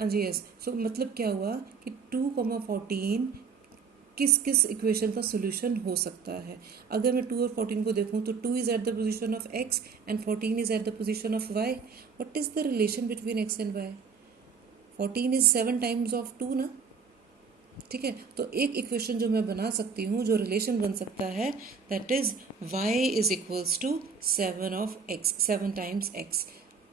हाँ जी यस। सो मतलब क्या हुआ कि 2,14 किस किस इक्वेशन का सोल्यूशन हो सकता है। अगर मैं 2 और 14 को देखूं तो 2 is at the position of x and 14 is at the position of y। What is the relation between x and y? 14 is 7 times of 2 ना। ठीक है, तो एक इक्वेशन जो मैं बना सकती हूँ, जो रिलेशन बन सकता है, that is y is equals to 7 of x, 7 times x।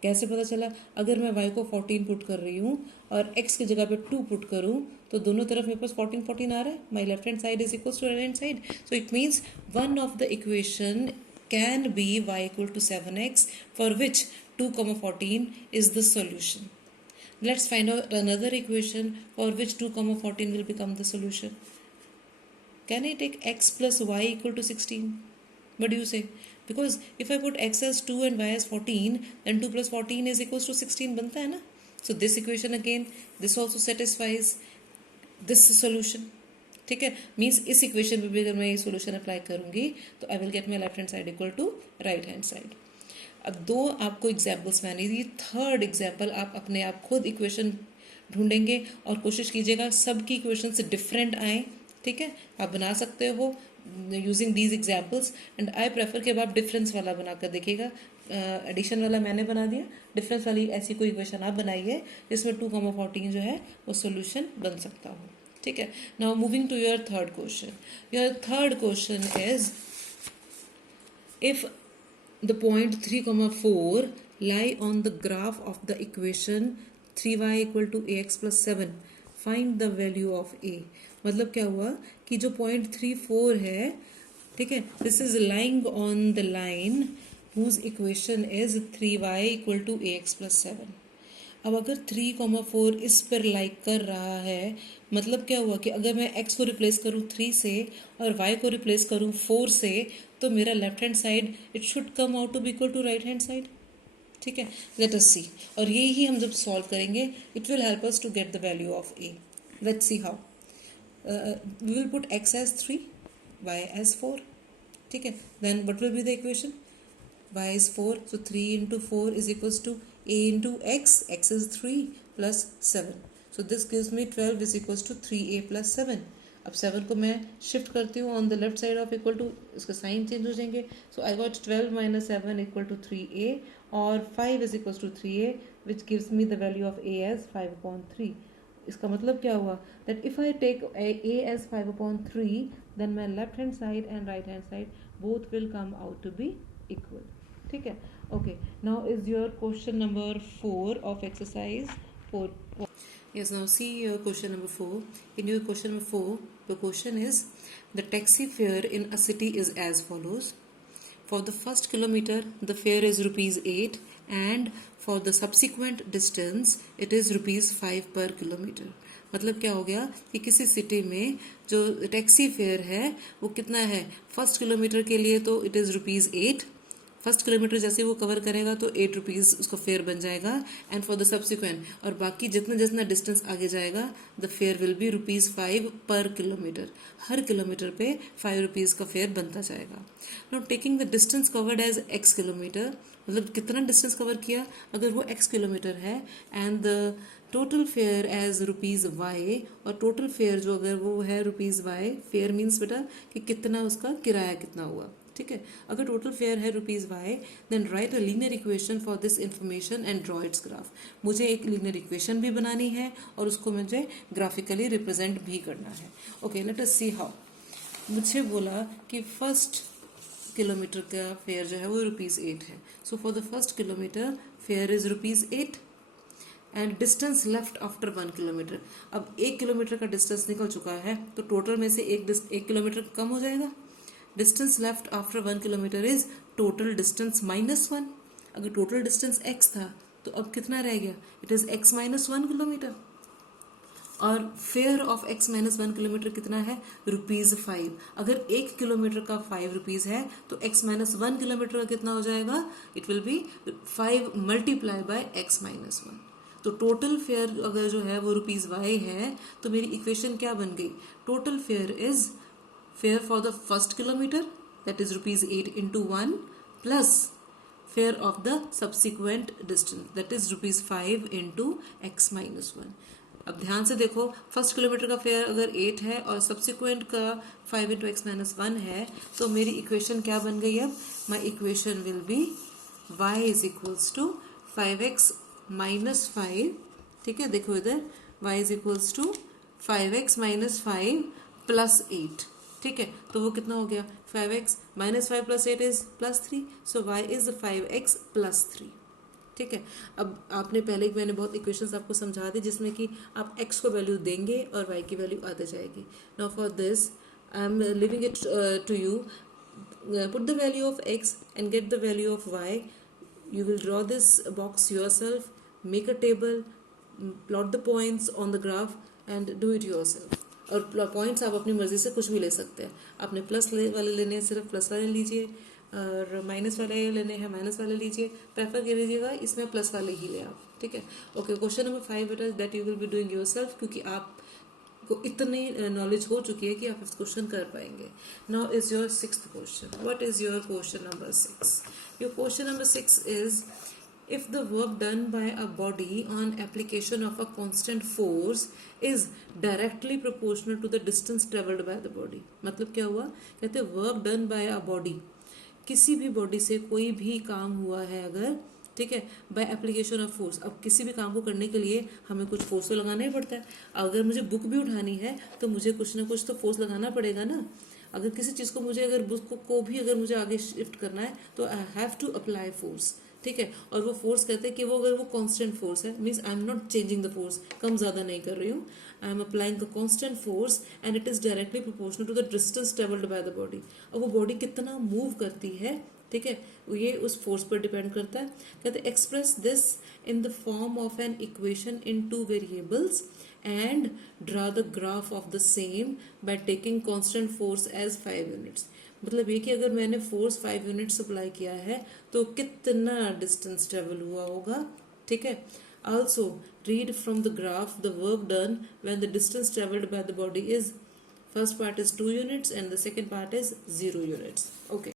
कैसे पता चला? अगर मैं y को 14 पुट कर रही हूँ और x की जगह पे 2 पुट करूँ तो दोनों तरफ मेरे पास 14 14 आ रहा है। My left hand side is equals to right hand side, so it means one of the equation can be y equal to 7x for which 2,14 is the solution. Let's find out another equation for which 2,14 will become the solution. Can I take x plus y equal to 16? What do you say? Because if I put x as 2 and y as 14, then 2 plus 14 is equals to 16 बनता है ना? So this equation again, this also satisfies this solution. ठीक है, means इस equation पे भी अगर मैं ये सोल्यूशन अप्लाई करूंगी तो I will get my left hand side equal to right hand side. अब दो आपको एग्जाम्पल्स मैंने दी, थर्ड एग्जाम्पल आप अपने आप खुद इक्वेशन ढूंढेंगे और कोशिश कीजिएगा सबकी इक्वेशन से डिफरेंट आए। ठीक है, आप बना सकते हो using these examples and I prefer कि अब आप डिफरेंस वाला बनाकर देखिएगा। एडिशन वाला मैंने बना दिया, डिफरेंस वाली ऐसी कोई इक्वेशन आप बनाइए जिसमें 2,14 जो है वो सोल्यूशन बन सकता हो। ठीक है, now moving to your third question. Your third question is if the point 3,4 lie on the graph of the equation 3y equal to ax plus 7, find the value of a। मतलब क्या हुआ कि जो पॉइंट 3,4 है, ठीक है, this is lying on the line whose equation is 3y equal to ax plus 7। अब अगर 3,4 इस पर लाइक कर रहा है, मतलब क्या हुआ कि अगर मैं x को रिप्लेस करूँ 3 से और y को रिप्लेस करूँ 4 से, तो मेरा left hand side it should come out to be equal to right hand side. ठीक है, लेट अस सी। और यही ही हम जब सॉल्व करेंगे it will help us to get the value of a। Let's see how. We will put x as 3, y as 4। ठीक है, then what will be the equation? y is 4, so 3 into 4 is equals to a into x, x is 3 plus 7, so this gives me 12 is equals to 3a plus 7। अब 7 को मैं shift करती हूँ on the left side of equal to, इसका sign change हो जाएंगे, so I got 12 minus 7 equal to 3a और 5 is equals to 3a which gives me the value of a as 5/3। इसका मतलब क्या हुआ that if I take a as 5/3 then my left hand side and right hand side both will come out to be equal. ठीक है, okay, now is your question number 4 of exercise 4। Yes, now see your question number 4. In your question number 4, the question is the taxi fare in a city is as follows. For the first kilometer, the fare is rupees 8 and for the subsequent distance, it is rupees 5 per kilometer. मतलब क्या हो गया कि किसी city में जो taxi fare है वो कितना है? फर्स्ट किलोमीटर के लिए तो it is rupees 8, first kilometre जैसे वो कवर करेगा तो 8 रुपीज़ उसका फेयर बन जाएगा एंड फॉर द सब्सिक्वेंट, और बाकी जितना जितना डिस्टेंस आगे जाएगा the fair will be rupees 5 पर किलोमीटर। हर किलोमीटर पे 5 रुपीज़ का फेयर बनता जाएगा। Now taking the distance covered as x kilometre, मतलब कितना डिस्टेंस कवर किया अगर वो x किलोमीटर है, and the total fare as rupees y, और टोटल फेयर जो अगर वो है रुपीज़ y, फेयर मीन्स बेटा कि कितना उसका किराया कितना हुआ। ठीक है, अगर टोटल फेयर है rupees y, then write a linear equation for this information and draw its graph. मुझे एक लीनियर इक्वेशन भी बनानी है और उसको मुझे ग्राफिकली रिप्रेजेंट भी करना है। Okay, let us see how. मुझे बोला कि फर्स्ट किलोमीटर का फेयर जो है वो रुपीज़ 8 है, so for the first kilometre fair is rupees 8 and distance left after 1 kilometre. अब 1 किलोमीटर का डिस्टेंस निकल चुका है तो टोटल में से एक किलोमीटर कम हो जाएगा। Distance left after 1 kilometre is total distance -1। अगर टोटल डिस्टेंस x था तो अब कितना रह गया? It is x minus 1 kilometre, और fare of x minus 1 kilometre कितना है? रुपीज़ 5। अगर 1 किलोमीटर का 5 रुपीज़ है तो x माइनस 1 किलोमीटर का कितना हो जाएगा? It will be 5 multiply by x minus 1। तो टोटल फेयर अगर जो है वो रुपीज़ y है तो मेरी इक्वेशन क्या बन गई? Total fair is fare for the first kilometer, that is rupees 8 into 1, plus fair of the subsequent distance that is ₹5 into x minus 1। अब ध्यान से देखो, फर्स्ट किलोमीटर का फेयर अगर 8 है और सब्सिक्वेंट का 5 इंटू x माइनस 1 है, तो मेरी इक्वेशन क्या बन गई? अब my equation will be y is equals to 5x minus 5, ठीक है, देखो इधर y is equals to 5x minus 5 plus 8, ठीक है, तो वो कितना हो गया? 5x minus 5 plus 8 is plus 3, so y is 5x plus 3, ठीक है। अब आपने पहले मैंने बहुत इक्वेशंस आपको समझा दी जिसमें कि आप x को वैल्यू देंगे और y की वैल्यू आते जाएगी। Now for this I am living it to you, put the value of x and get the value of y. You will draw this box yourself, make a table, plot the points on the graph and do it yourself. और points आप अपनी मर्जी से कुछ भी ले सकते हैं। आपने प्लस वाले लेने हैं, सिर्फ प्लस वाले लीजिए, और माइनस वाले लेने हैं, माइनस वाले लीजिए। प्रेफर कर लीजिएगा इसमें प्लस वाले ही ले आप, ठीक है। ओके, क्वेश्चन नंबर 5 बेटा that you will be doing yourself, क्योंकि आप को इतनी नॉलेज हो चुकी है कि आप इस क्वेश्चन कर पाएंगे। Now is your 6th question. What is your question number 6? Your question number 6 is if the work done by a body on application of a constant force is directly proportional to the distance traveled by the body। मतलब क्या हुआ? कहते work done by a body, किसी भी body से कोई भी काम हुआ है अगर, ठीक है, बाय एप्लीकेशन ऑफ फोर्स। अब किसी भी काम को करने के लिए हमें कुछ फोर्स तो लगाना ही पड़ता है। अगर मुझे बुक भी उठानी है तो मुझे कुछ ना कुछ तो फोर्स लगाना पड़ेगा ना। अगर किसी चीज़ को मुझे, अगर बुक को भी अगर मुझे आगे शिफ्ट करना है तो I have to apply force, ठीक है। और वो फोर्स कहते हैं कि वो अगर वो कांस्टेंट फोर्स है, means I am not changing the force, कम ज़्यादा नहीं कर रही हूँ, I am applying the constant force and it is directly proportional to the distance travelled by the body. अब वो बॉडी कितना मूव करती है, ठीक है, ये उस फोर्स पर डिपेंड करता है। कहते हैं express this in the form of an equation in 2 variables and draw the graph of the same by taking constant force as 5 units. मतलब ये कि अगर मैंने फोर्स 5 यूनिट्स अप्लाई किया है तो कितना डिस्टेंस ट्रेवल हुआ होगा, ठीक है। Also read from the graph the work done when the distance travelled by the body is, first part is 2 units and the second part is 0 units. Okay.